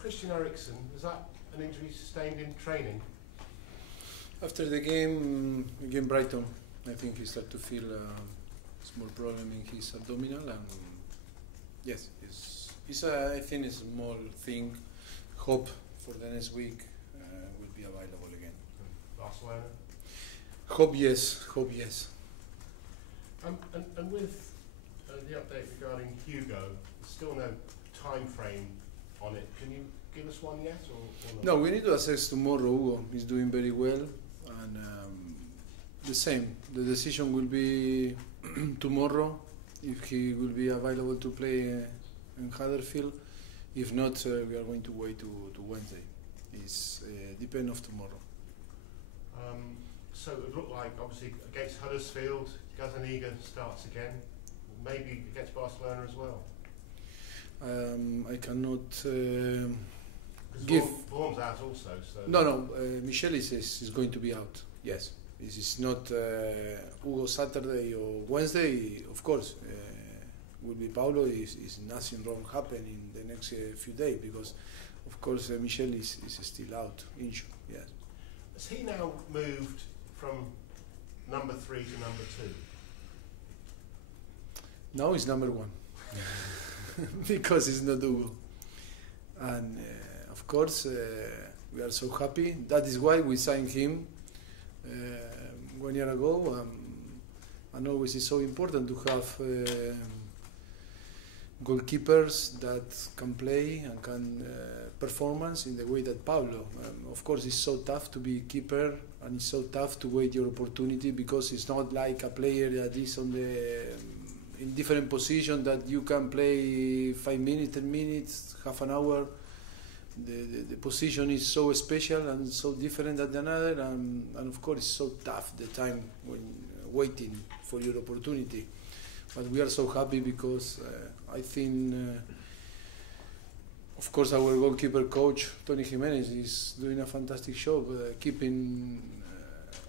Christian Eriksen, was that an injury sustained in training? After the game against Brighton, I think he started to feel a small problem in his abdominal, and yes, it's I think it's a small thing. Hope for the next week will be available again. Barcelona? Hope yes. And with the update regarding Hugo, there's still no time frame on it. Can you give us one yet, or not? No, we need to assess tomorrow. Hugo is doing very well, and the same. The decision will be tomorrow if he will be available to play in Huddersfield. If not, we are going to wait to Wednesday. It's depend of tomorrow. So it would look like, obviously, against Huddersfield, Gazaniga starts again. Maybe against Barcelona as well. I cannot give. Vaughan's out also. So No. Michel is going to be out. Yes, this is not Hugo Saturday or Wednesday. Of course, will be Paulo. Is nothing wrong happen in the next few days, because, of course, Michel is still out, injured. Yes. Has he now moved from number 3 to number 2? Now he's number 1. Because it's not Hugo. And of course, we are so happy. That is why we signed him 1 year ago. And always it's so important to have goalkeepers that can play and can performance in the way that Pablo. Of course, it's so tough to be keeper, and it's so tough to wait your opportunity, because it's not like a player that is on the in different position that you can play 5 minutes, 10 minutes, half an hour. The position is so special and so different than another, and of course it's so tough the time when waiting for your opportunity. But we are so happy because I think, of course, our goalkeeper coach, Tony Jimenez, is doing a fantastic job keeping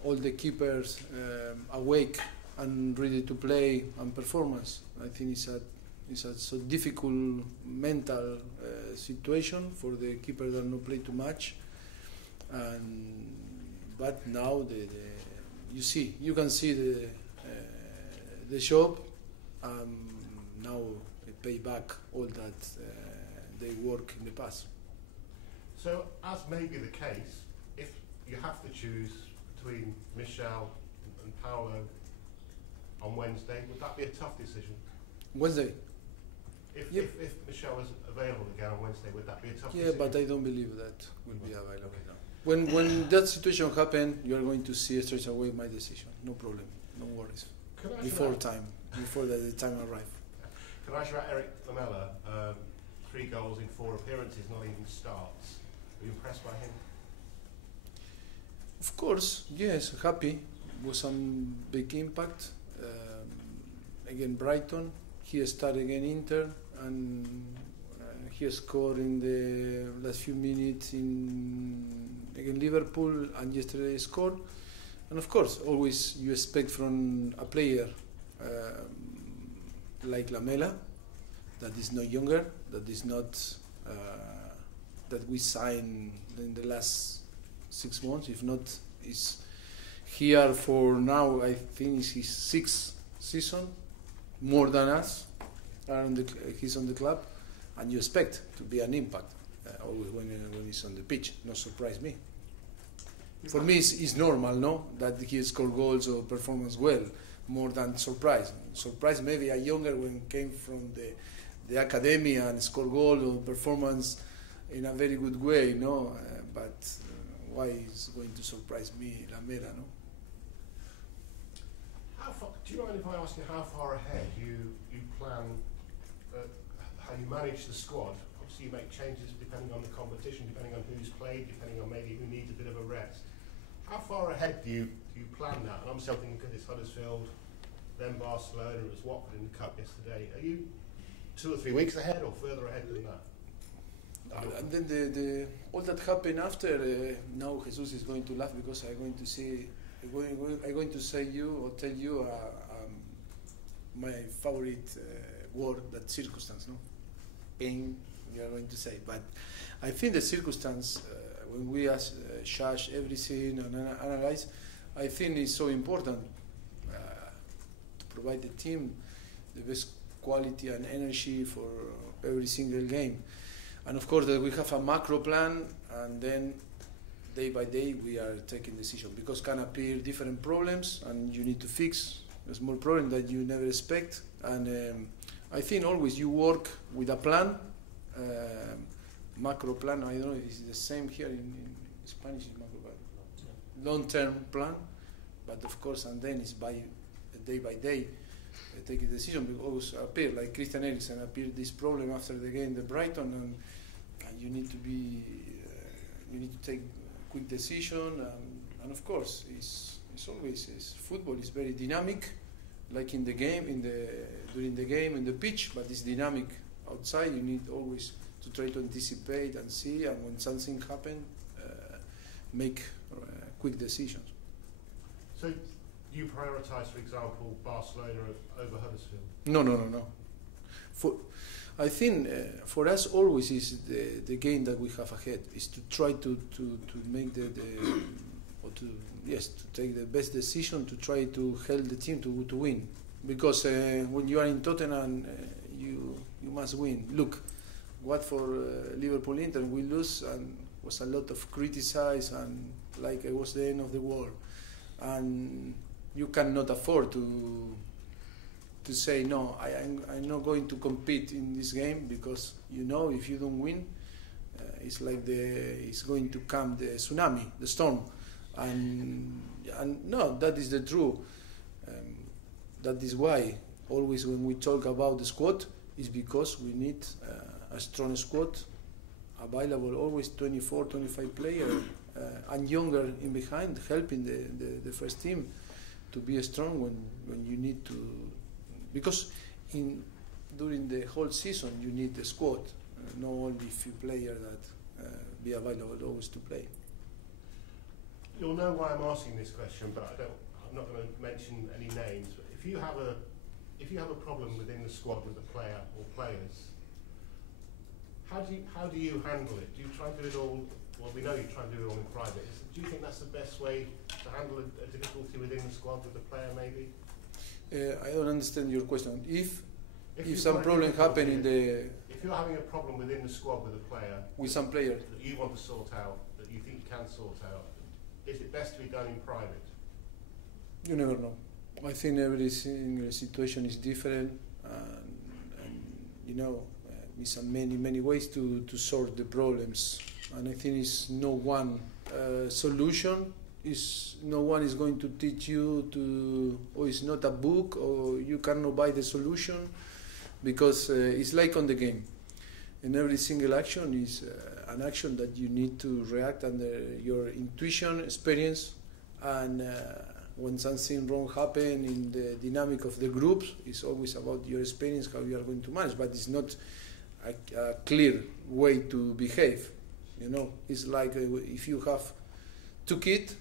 all the keepers awake and ready to play and performance. I think it's a so difficult mental situation for the keeper that not play too much. But now you can see the job. Now they pay back all that they work in the past. So, as may be the case, if you have to choose between Michel and Paulo on Wednesday, would that be a tough decision? Wednesday? If Michel is available again on Wednesday, would that be a tough decision? Yeah, but I don't believe that will be available now. When that situation happens, you are going to see straight away my decision. No problem, no worries. Before the time arrives. Can I ask you about Eric Lamela? 3 goals in 4 appearances, not even starts. Are you impressed by him? Of course, yes, happy. Was some big impact. Again, Brighton. He started again Inter, and he scored in the last few minutes again Liverpool, and yesterday scored. And of course, always you expect from a player like Lamela, that is not younger, that is not that we signed in the last 6 months. If not, is here for now. I think it's his 6th season, more than us. He's on the club, and you expect to be an impact always when he's on the pitch. No surprise me. For me, it's normal, no, that he score goals or performance well, more than surprise. Surprise maybe a younger one came from the academy and score goal or performance in a very good way, no. But why is going to surprise me, Lamela, no? Do you mind if I ask you how far ahead you plan, how you manage the squad? Obviously, you make changes depending on the competition, depending on who's played, depending on maybe who needs a bit of a rest. How far ahead do you plan that? And I'm still thinking, because it's Huddersfield, then Barcelona, it was Watford in the Cup yesterday. Are you 2 or 3 weeks ahead, or further ahead than that? And then all that happened after. Now Jesus is going to laugh, because I'm going to say or tell you my favorite word, that circumstance, no? Pain, you are going to say. But I think the circumstance, when we judge everything and analyze, I think it's so important to provide the team the best quality and energy for every single game. And of course that we have a macro plan, and then day by day we are taking decisions, because can appear different problems and you need to fix a small problem that you never expect. And I think always you work with a plan, macro plan. I don't know if it's the same here in Spanish, is macro plan, long-term plan, but of course, and then it's by day take a decision, because appear like Christian Eriksen appeared this problem after the game the Brighton, and you need to be you need to take quick decision, and of course it's always football is very dynamic, like in the game, during the game in the pitch, but it's dynamic outside. You need always to try to anticipate and see, and when something happens, make quick decisions. So you prioritise, for example, Barcelona over Huddersfield? No. I think for us always is the game that we have ahead is to try to make to take the best decision, to try to help the team to win, because when you are in Tottenham you must win. Look, what for Liverpool Inter, we lose and was a lot of criticized, and like it was the end of the world, and you cannot afford to say no, I'm not going to compete in this game, because you know if you don't win, it's like it's going to come the tsunami, the storm, and no, that is the truth. That is why always when we talk about the squad, is because we need a strong squad available, always 24, 25 players, and younger in behind, helping the first team to be strong when you need to, because during the whole season you need the squad, not only few players that be available always to play. You'll know why I'm asking this question, but I'm not going to mention any names. But if you have a problem within the squad with a player or players, how do you handle it? Do you try and do it all? Well, we know you try and do it all in private. Do you think that's the best way to handle a difficulty within the squad with the player, maybe? I don't understand your question. If some problem happen in the... If you're having a problem within the squad with a player... With some player... That you want to sort out, that you think you can sort out, is it best to be done in private? You never know. I think every single situation is different, and you know, there's many ways to solve the problems, and I think it's no one solution. No one is going to teach you or it's not a book, or you cannot buy the solution, because it's like on the game. And every single action is an action that you need to react under your intuition, experience, and when something wrong happens in the dynamic of the group, it's always about your experience, how you are going to manage, but it's not a clear way to behave. You know, it's like if you have two kids,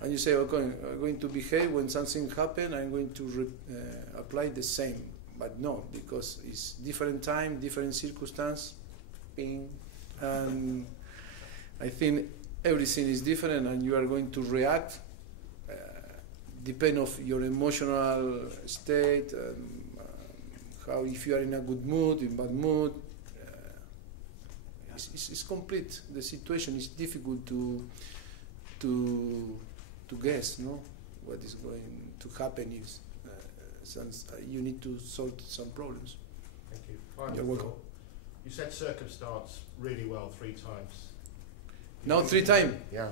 and you say, okay, I'm going to behave when something happens, I'm going to apply the same. But no, because it's different time, different circumstance, and I think everything is different, and you are going to react depend of your emotional state, how, if you are in a good mood, in bad mood. It's complete. The situation is difficult to guess, no, what is going to happen if you need to solve some problems. Thank you. Final You're welcome. You said circumstance really well 3 times. Now 3 times? Yeah.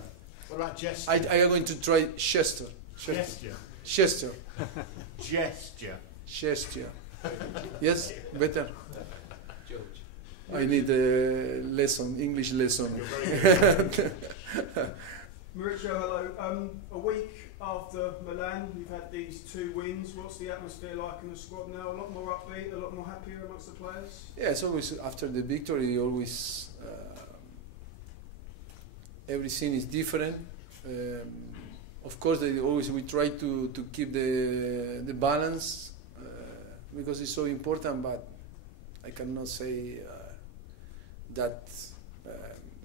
What about gesture? I am going to try gesture. Gesture. Gesture. Gesture. Gesture. Yes, better. I need a lesson, English lesson. You're very good. Mauricio, hello. A week after Milan, you've had these 2 wins. What's the atmosphere like in the squad now? A lot more upbeat, a lot more happier amongst the players? Yeah, it's always after the victory, always everything is different. Of course, we try to keep the balance because it's so important, but I cannot say that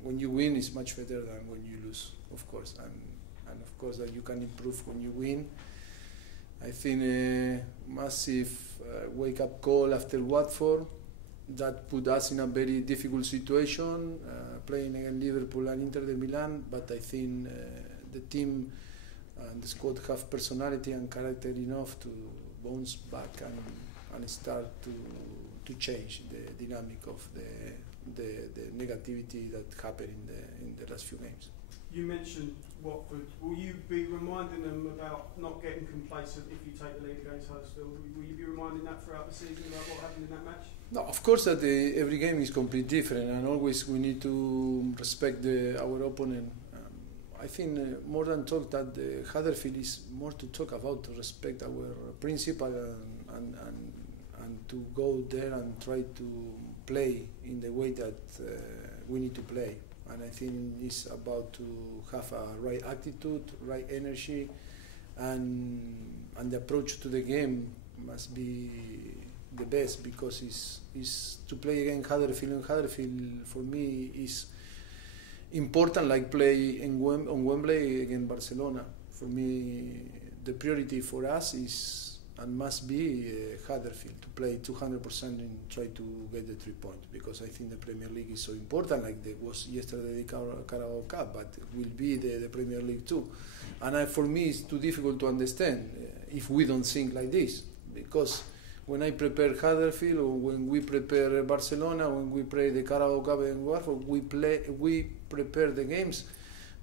when you win is much better than when you lose, of course, and of course that you can improve when you win. I think a massive wake-up call after Watford that put us in a very difficult situation, playing against Liverpool and Inter de Milan, but I think the team and the squad have personality and character enough to bounce back and start to change the dynamic of the negativity that happened in the last few games. You mentioned Watford. Will you be reminding them about not getting complacent if you take the lead against Huddersfield? Will you be reminding that throughout the season about what happened in that match? No, of course that every game is completely different, and always we need to respect our opponent. I think more than talk that Huddersfield is more to talk about to respect our principle and to go there and try to play in the way that we need to play. And I think it's about to have a right attitude, right energy, and the approach to the game must be the best, because it's to play against Huddersfield, and Huddersfield for me is important like play on Wembley against Barcelona. For me, the priority for us is and must be Huddersfield to play 200% and try to get the 3 points, because I think the Premier League is so important, like there was yesterday the Carabao Cup, but it will be the Premier League too. And for me it's too difficult to understand if we don't think like this, because when I prepare Huddersfield or when we prepare Barcelona, when we play the Carabao Cup and Watford, we prepare the games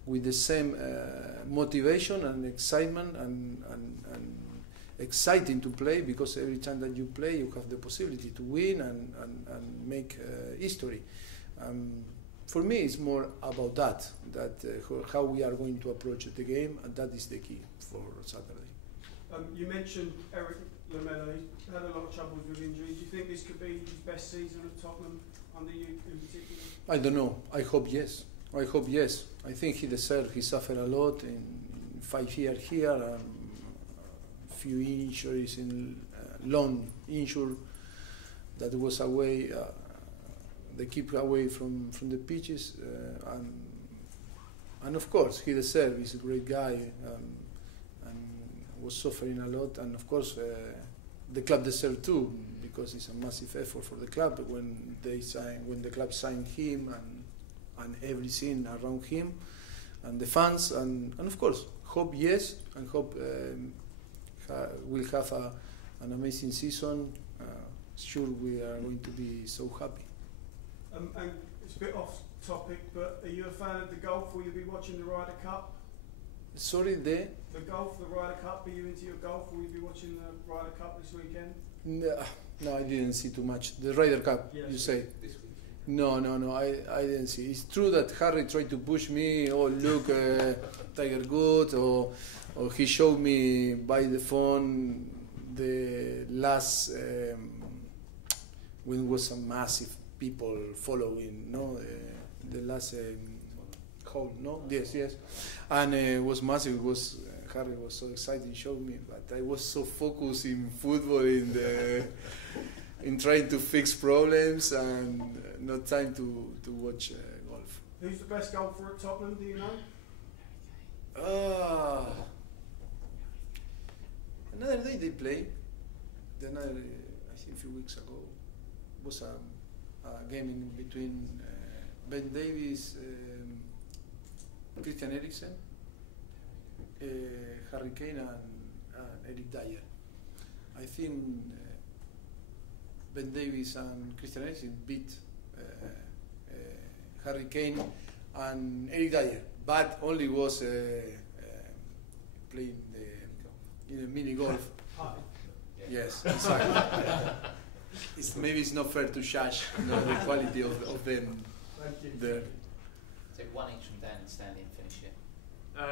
with the same motivation and excitement and exciting to play, because every time that you play you have the possibility to win and make history. For me it's more about that how we are going to approach the game, and that is the key for Saturday. You mentioned Eric Lamela. He's had a lot of troubles with injuries. Do you think this could be his best season at Tottenham under you in particular? I don't know. I hope yes. I think he deserves. He suffered a lot in 5 years here. Few injuries in long injury that was away, they keep away from the pitches, and of course he deserves. He's a great guy and was suffering a lot, and of course the club deserves too, because it's a massive effort for the club when the club signed him and everything around him and the fans, and of course hope yes, and hope we'll have an amazing season. Sure, we are going to be so happy. And it's a bit off topic, but are you a fan of the golf? Will you be watching the Ryder Cup? Sorry, the golf, the Ryder Cup. Are you into your golf? Will you be watching the Ryder Cup this weekend? No, I didn't see too much. The Ryder Cup, yes. You say? This weekend. No, I didn't see. It's true that Harry tried to push me. Oh, look, Tiger Woods, or he showed me by the phone the last when was some massive people following, no, the last hole, no, yes, and it was massive. It was Harry was so excited, showed me, but I was so focused in football, in trying to fix problems, and not time to watch golf. Who's the best golfer at Tottenham? Do you know? Another day they played. I think a few weeks ago, was a game in between Ben Davies, Christian Eriksen, Harry Kane, and Eric Dyer. I think Ben Davies and Christian Eriksen beat Harry Kane and Eric Dyer, but only was playing in a mini golf. Yes, exactly. Maybe it's not fair to judge the quality of them there. Take one each from Dan and Stanley and finish it.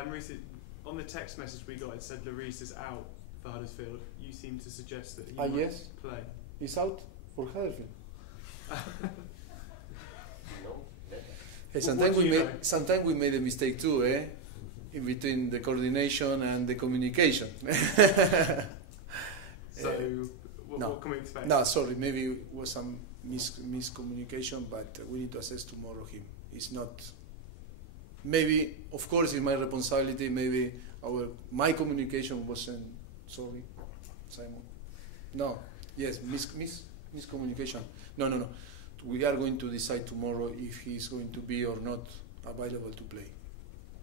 Mauricio, on the text message we got, it said Lloris is out for Huddersfield. You seem to suggest that he might yes. play. He's out for Huddersfield. Hey, sometimes we made a mistake too, in between the coordination and the communication. So, what can we expect? No, sorry, maybe it was some miscommunication, but we need to assess tomorrow him. It's not. Maybe, of course, it's my responsibility. Maybe my communication wasn't. Sorry, Simon. No. Yes, miscommunication. No. We are going to decide tomorrow if he's going to be or not available to play.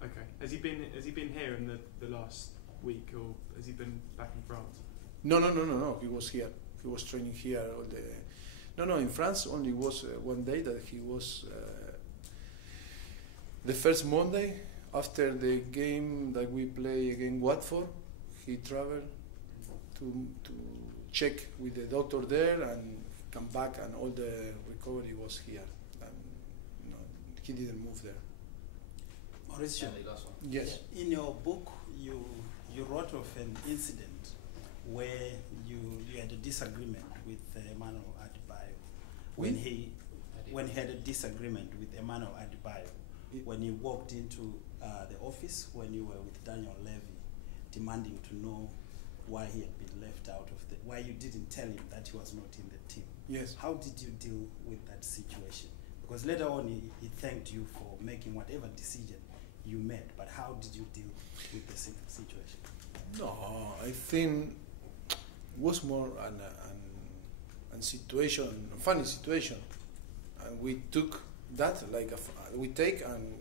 Okay. Has he been here in the last week, or has he been back in France? No. He was here. He was training here all the. No. In France, only was one day that he was. The first Monday after the game that we play against Watford, he traveled to check with the doctor there and come back, and all the recovery was here. And no, he didn't move there. Mauricio, Yes. in your book, you wrote of an incident where you had a disagreement with Emmanuel Adebayo when he had a disagreement with Emmanuel Adebayo when you walked into the office when you were with Daniel Levy, demanding to know why he had been left out of why you didn't tell him that he was not in the team. Yes. How did you deal with that situation? Because later on he thanked you for making whatever decision you made, but how did you deal with the situation? No, I think it was more an situation, a funny situation, and we took that like and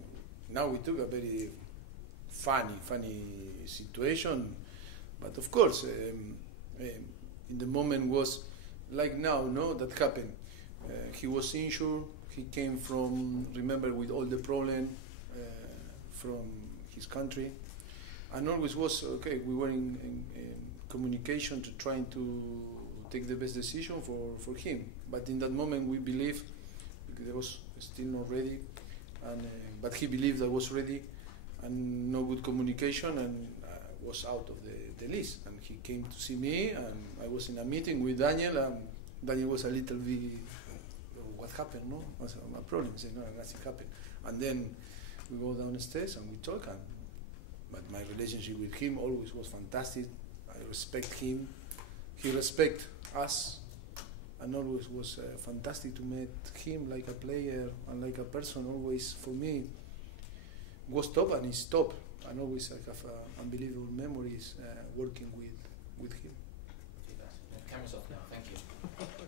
now we took a very funny situation, but of course in the moment was like now, no, that happened. He was injured. He came from, remember, with all the problem from his country, and always was okay. We were in communication to trying to take the best decision for him. But in that moment, we believed there was still not ready, and but he believed I was ready, and no good communication, and was out of the list. And he came to see me, and I was in a meeting with Daniel, and Daniel was a little bit, what happened, no? Was a problem. He said, no, nothing happened. And then we go downstairs and we talk, but my relationship with him always was fantastic. I respect him. He respect us, and always was fantastic to meet him like a player and like a person. Always, for me, was top and is top. And always I have unbelievable memories working with him. Camera's off now, thank you.